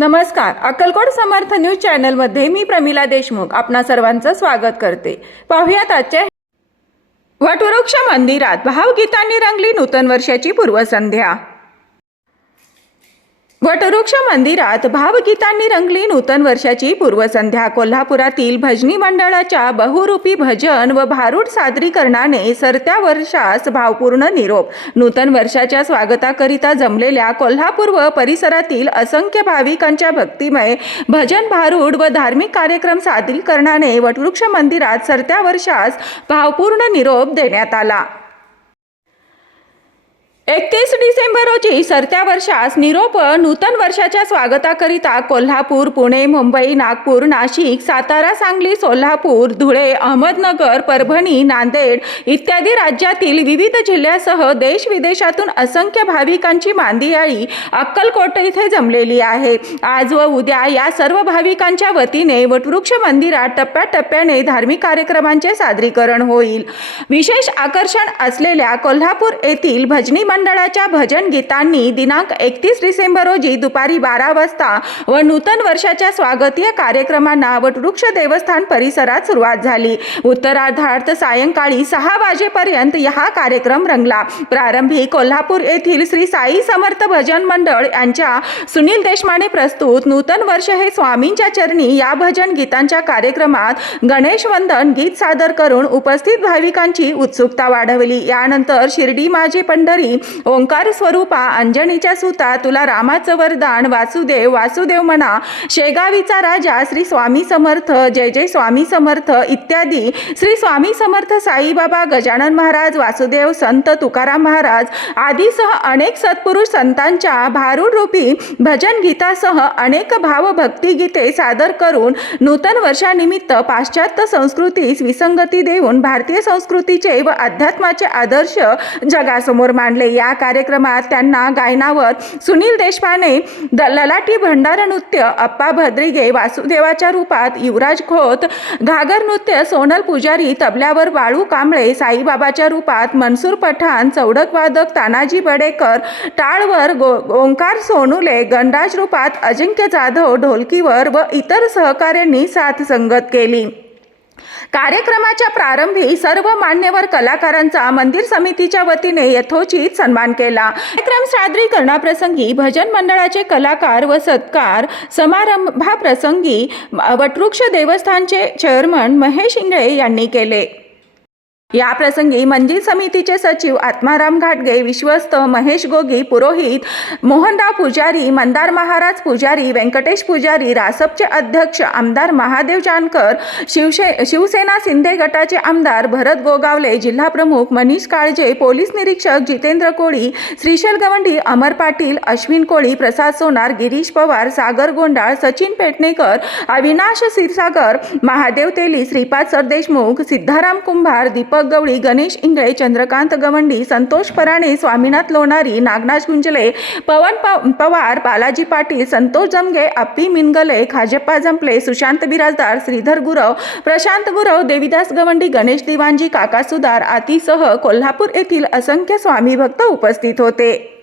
नमस्कार. अक्कलकोट समर्थ न्यूज चॅनलमध्ये मी प्रमिला देशमुख आपणा सर्वांचं स्वागत करते. पाहुयात आजच्या वटवृक्ष मंदिरात भावगीतांनी रंगली नूतन वर्षाची पूर्वसंध्या. वटवृक्ष मंदिरात भावगीतांनी रंगली नूतन वर्षाची पूर्वसंध्या. कोल्हापुरातील भजनी मंडळाच्या बहुरूपी भजन व भारूड सादरीकरणाने सरत्या वर्षास भावपूर्ण निरोप. नूतन वर्षाच्या स्वागताकरिता जमलेल्या कोल्हापूर व परिसरातील असंख्य भाविकांच्या भक्तिमय भजन भारूड व धार्मिक कार्यक्रम सादरीकरणाने वटवृक्ष मंदिरात सरत्या वर्षास भावपूर्ण निरोप देण्यात आला. एकतीस डिसेंबर रोजी सरत्या वर्षास निरोप नूतन वर्षाच्या स्वागताकरिता कोल्हापूर पुणे मुंबई नागपूर नाशिक सातारा सांगली सोलापूर धुळे अहमदनगर परभणी नांदेड इत्यादी राज्यातील विविध जिल्ह्यासह देश विदेशातून असंख्य भाविकांची मांदियाळी अक्कलकोट इथे जमलेली आहे. आज व उद्या या सर्व भाविकांच्या वतीने वटवृक्ष मंदिरात टप्प्याटप्प्याने धार्मिक कार्यक्रमांचे सादरीकरण होईल. विशेष आकर्षण असलेल्या कोल्हापूर येथील भजनी मंडळाच्या भजन गीतांनी दिनांक एकतीस डिसेंबर रोजी दुपारी बारा वाजता व नूतन वर्षाच्या स्वागतीय कार्यक्रमांना वटवृक्ष देवस्थान परिसरात सुरुवात झाली. उत्तरार्धात सायंकाळी सहा वाजेपर्यंत हा कार्यक्रम रंगला. प्रारंभी कोल्हापूर येथील श्री साई समर्थ भजन मंडळ यांच्या सुनील देशमाने प्रस्तुत नूतन वर्ष हे स्वामींच्या चरणी या भजन गीतांच्या कार्यक्रमात गणेश वंदन गीत सादर करून उपस्थित भाविकांची उत्सुकता वाढवली. यानंतर शिर्डी माझी पंढरी ओंकार स्वरूपा अंजनीच्या सुता तुला रामाचं वरदान वासुदेव वासुदेव म्हणा शेगावीचा राजा श्री स्वामी समर्थ जय जय स्वामी समर्थ इत्यादी. श्री स्वामी समर्थ साईबाबा गजानन महाराज वासुदेव संत तुकाराम महाराज आदीसह अनेक सत्पुरुष संतांच्या भारूड रूपी भजन गीतासह अनेक भावभक्तिगीते सादर करून नूतन वर्षानिमित्त पाश्चात्य संस्कृतीस विसंगती देऊन भारतीय संस्कृतीचे व अध्यात्माचे आदर्श जगासमोर मांडले. या कार्यक्रमात त्यांना गायनावर सुनील देशपांडे द ललाटी भंडार नृत्य अप्पा भद्रिगे वासुदेवाच्या रूपात युवराज खोत घागर नृत्य सोनल पुजारी तबल्यावर बाळू कांबळे साईबाबाच्या रूपात मनसूर पठाण चौडक वादक तानाजी बडेकर टाळवर गो ओंकार सोनुले गणराज रूपात अजिंक्य जाधव ढोलकीवर व इतर सहकाऱ्यांनी साथ संगत केली. कार्यक्रमाच्या प्रारंभी सर्व मान्यवर कलाकारांचा मंदिर समितीच्या वतीने यथोचित सन्मान केला. कार्यक्रम सादरीकरणाप्रसंगी भजन मंडळाचे कलाकार व सत्कार समारंभाप्रसंगी वटवृक्ष देवस्थानचे चेअरमन महेश इंगळे यांनी केले. या प्रसंगी मंजिल समितीचे सचिव आत्माराम घाटगे विश्वस्त महेश गोगी पुरोहित मोहनराव पुजारी मंदार महाराज पुजारी व्यंकटेश पुजारी रासपचे अध्यक्ष आमदार महादेव जानकर शिवसे शिवसेना शिंदे गटाचे आमदार भरत गोगावले जिल्हा प्रमुख मनीष काळजे पोलीस निरीक्षक जितेंद्र कोळी श्रीशल गवंडी अमर पाटील अश्विन कोळी प्रसाद सोनार गिरीश पवार सागर गोंडाळ सचिन पेटणेकर अविनाश क्षीरसागर महादेव तेली श्रीपाद सरदेशमुख सिद्धाराम कुंभार दीपक गवळी गणेश इंगळे चंद्रकांत गवंडी संतोष पराणे स्वामीनाथ लोणारी नागनाथ गुंजले पवन पवार बालाजी पाटील संतोष जमगे अप्पी मिनगले खाजप्पा जंपले सुशांत बिराजदार श्रीधर गुरव प्रशांत गुरव देविदास गवंडी गणेश दिवांजी काका सुदार आतीसह कोल्हापूर येथील असंख्य स्वामी भक्त उपस्थित होते.